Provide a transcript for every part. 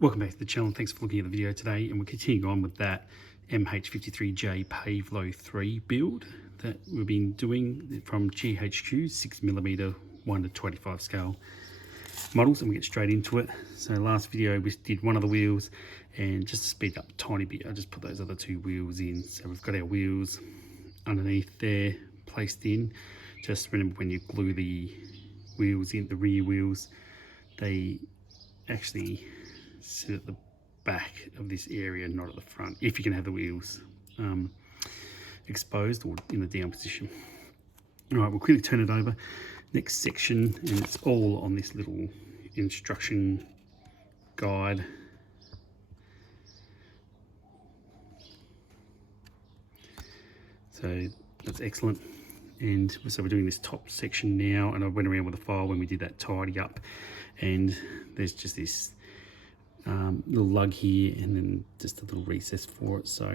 Welcome back to the channel. Thanks for looking at the video today, and we're continuing on with that MH-53J Pave Low 3 build that we've been doing from GHQ 6mm 1 to 25 scale models, and we get straight into it. So last video we did one of the wheels, and just to speed up a tiny bit I just put those other two wheels in. So we've got our wheels underneath there placed in. Just remember, when you glue the wheels in, the rear wheels, they actually sit at the back of this area, not at the front, if you can have the wheels exposed or in the down position. All right, we'll quickly turn it over. Next section, and it's all on this little instruction guide. So that's excellent. And so we're doing this top section now, and I went around with a file when we did that tidy up, and there's just this little lug here and then just a little recess for it, so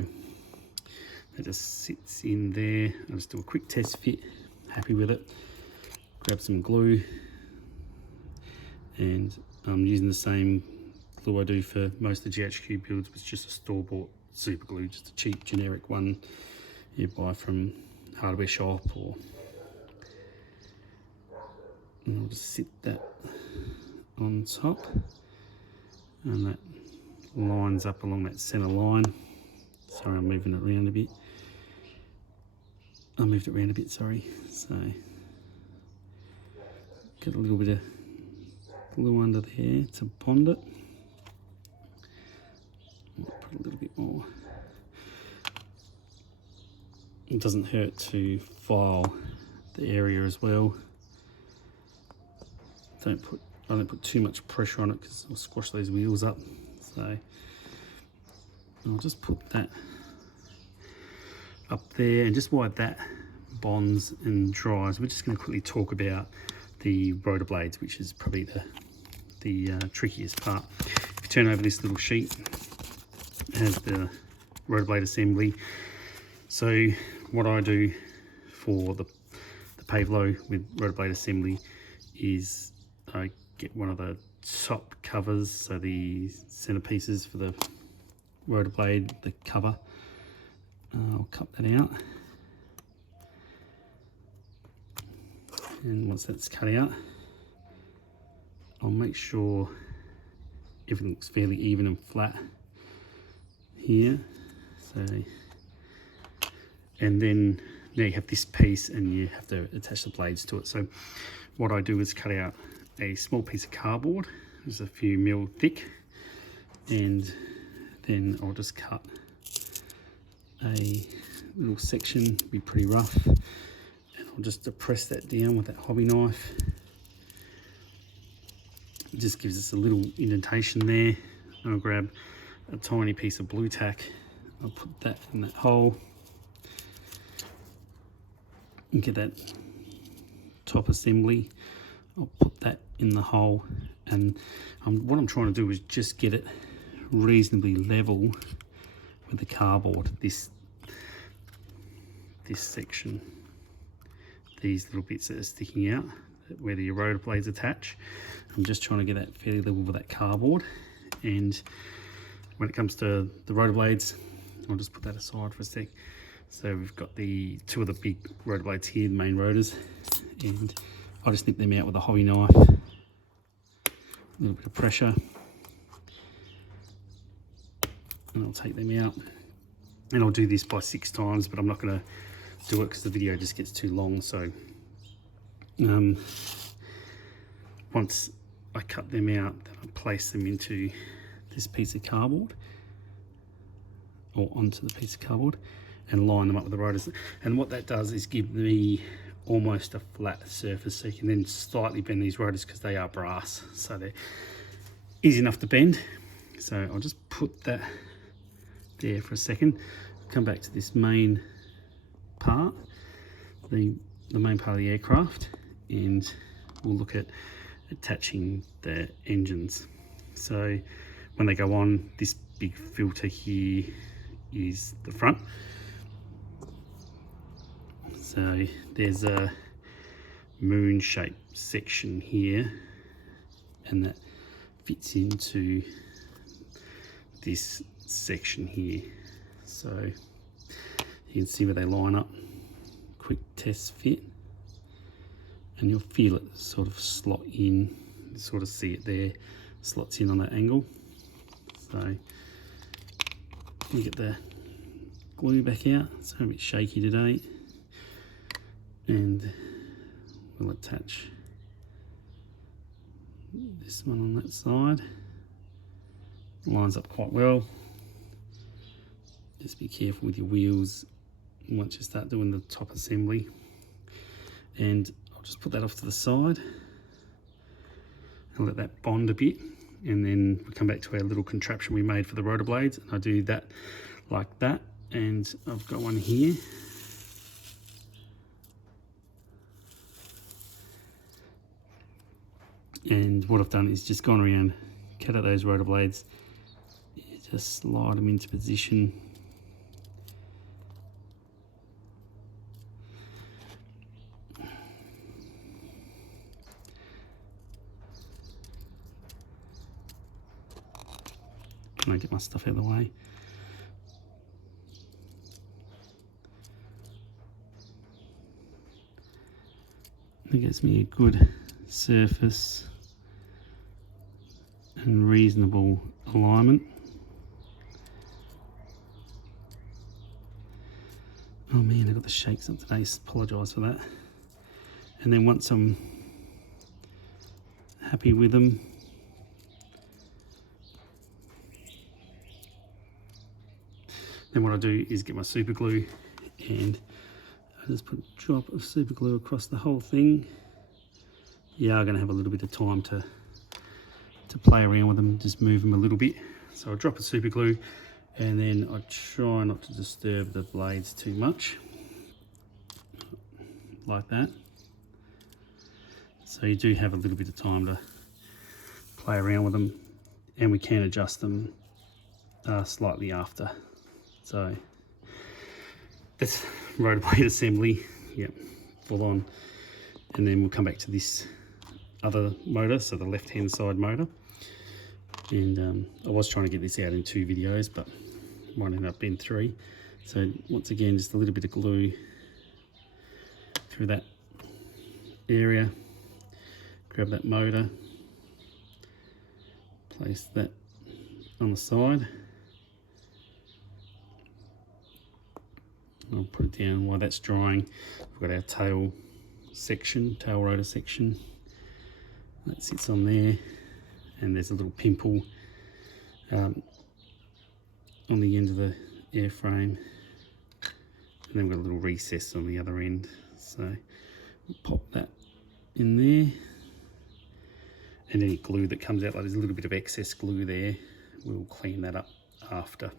that just sits in there. I'll just do a quick test fit, happy with it. Grab some glue, and I'm using the same glue I do for most of the GHQ builds, which is just a store-bought super glue, just a cheap generic one you buy from hardware shop. And I'll just sit that on top, and that lines up along that center line. Sorry, I'm moving it around a bit. I moved it around a bit, sorry. So get a little bit of glue under there to bond it. I'll put a little bit more. It doesn't hurt to file the area as well. I don't put too much pressure on it because I'll squash those wheels up. So I'll just put that up there, and just while that bonds and dries, we're just going to quickly talk about the rotor blades, which is probably the trickiest part. If you turn over this little sheet, it has the rotor blade assembly. So what I do for the Pave Low with rotor blade assembly is I get one of the top covers, so the center pieces for the rotor blade, the cover. I'll cut that out, and once that's cut out, I'll make sure everything looks fairly even and flat here. So, and then now you have this piece, and you have to attach the blades to it. So what I do is cut out a small piece of cardboard, just a few mil thick, and then I'll just cut a little section, be pretty rough, and I'll just depress that down with that hobby knife. It just gives us a little indentation there. I'll grab a tiny piece of blue tack, I'll put that in that hole and get that top assembly. I'll put that in the hole, and what I'm trying to do is just get it reasonably level with the cardboard. This section, these little bits that are sticking out where the rotor blades attach, I'm just trying to get that fairly level with that cardboard. And when it comes to the rotor blades, I'll just put that aside for a sec. So we've got the two of the big rotor blades here, the main rotors, and I'll just nip them out with a hobby knife. A little bit of pressure, and I'll take them out. And I'll do this by 6 times, but I'm not going to do it because the video just gets too long. So once I cut them out, then I place them into this piece of cardboard, or onto the piece of cardboard, and line them up with the rotors. And what that does is give me almost a flat surface, so you can then slightly bend these rotors because they are brass, so they're easy enough to bend. So I'll just put that there for a second, come back to this main part, the main part of the aircraft, and we'll look at attaching the engines. So when they go on, this big filter here is the front. So there's a moon shaped section here, and that fits into this section here. So you can see where they line up. Quick test fit, and you'll feel it sort of slot in. You sort of see it there, slots in on that angle. So you get the glue back out. It's a bit shaky today, and we'll attach this one on that side. Lines up quite well. Just be careful with your wheels once you start doing the top assembly. And I'll just put that off to the side and let that bond a bit, and then we come back to our little contraption we made for the rotor blades. And I do that like that, and I've got one here. And what I've done is just gone around, cut out those rotor blades, just slide them into position. Can I get my stuff out of the way? It gives me a good surface and reasonable alignment. Oh man, I got the shakes up today, apologise for that. And then once I'm happy with them, then what I do is get my super glue, and I just put a drop of super glue across the whole thing. You are going to have a little bit of time to play around with them, just move them a little bit. So I drop a super glue, and then I try not to disturb the blades too much, like that. So you do have a little bit of time to play around with them, and we can adjust them slightly after. So that's rotor blade assembly, yep, full on. And then we'll come back to this other motor, so the left hand side motor. And I was trying to get this out in 2 videos, but might end up being 3. So once again, just a little bit of glue through that area, grab that motor, place that on the side. I'll put it down while that's drying. We've got our tail section, tail rotor section. That sits on there, and there's a little pimple on the end of the airframe, and then we've got a little recess on the other end. So we'll pop that in there, and any glue that comes out, like there's a little bit of excess glue there, we'll clean that up after.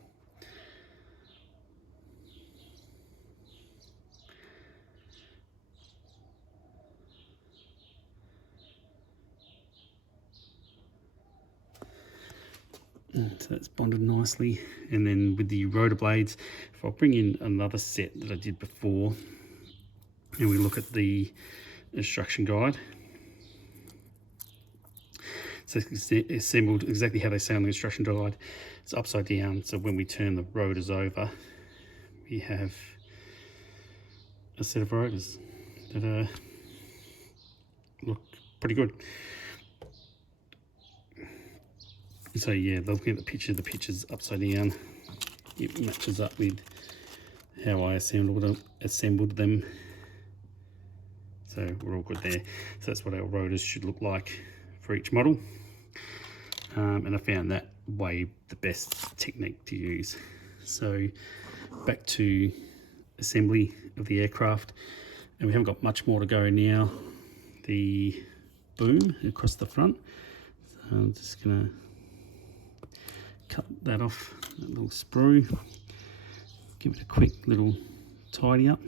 So that's bonded nicely. And then with the rotor blades, if I bring in another set that I did before, and we look at the instruction guide, so it's assembled exactly how they say on the instruction guide. It's upside down, so when we turn the rotors over, we have a set of rotors that look pretty good. So yeah, looking at the picture's upside down. It matches up with how I assembled them. So we're all good there. So that's what our rotors should look like for each model. And I found that way the best technique to use. So back to assembly of the aircraft, and we haven't got much more to go now. The boom across the front. So I'm just gonna cut that off, that little sprue, give it a quick little tidy up.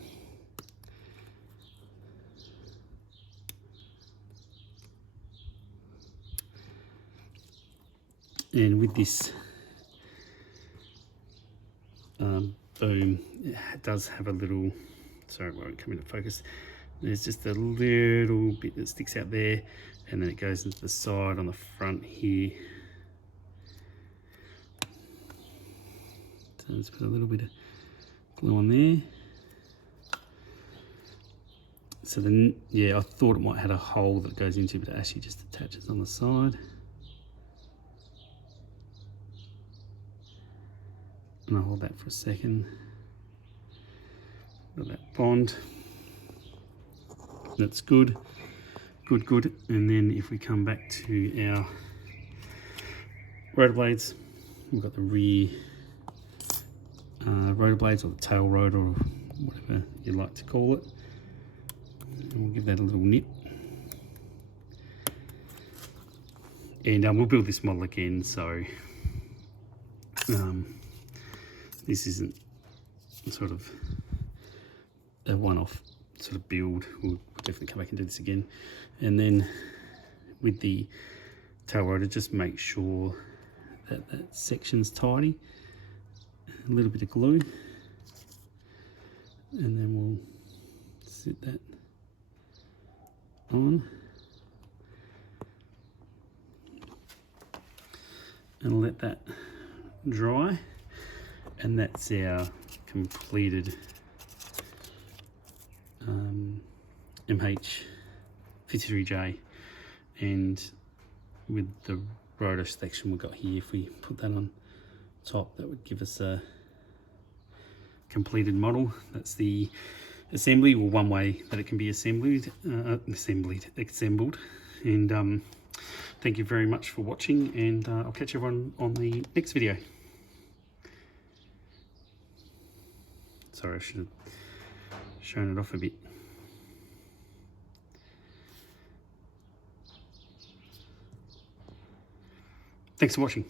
And with this boom, it does have a little, sorry, it won't come into focus. There's just a little bit that sticks out there, and then it goes into the side on the front here. So let's put a little bit of glue on there. So then, yeah, I thought it might have a hole that goes into, but it actually just attaches on the side. And I'll hold that for a second. Got that bond. That's good. Good. And then if we come back to our rotor blades, we've got the rear rotor blades, or the tail rotor, or whatever you like to call it. And we'll give that a little nip. And we'll build this model again, so this isn't sort of a one-off sort of build. We'll definitely come back and do this again. And then with the tail rotor, just make sure that that section's tidy. A little bit of glue, and then we'll sit that on and let that dry. And that's our completed MH-53J. And with the rotor section we've got here, if we put that on top, that would give us a completed model. That's the assembly, or one way that it can be assembled. And thank you very much for watching, and I'll catch everyone on the next video. Sorry, I should have shown it off a bit. Thanks for watching.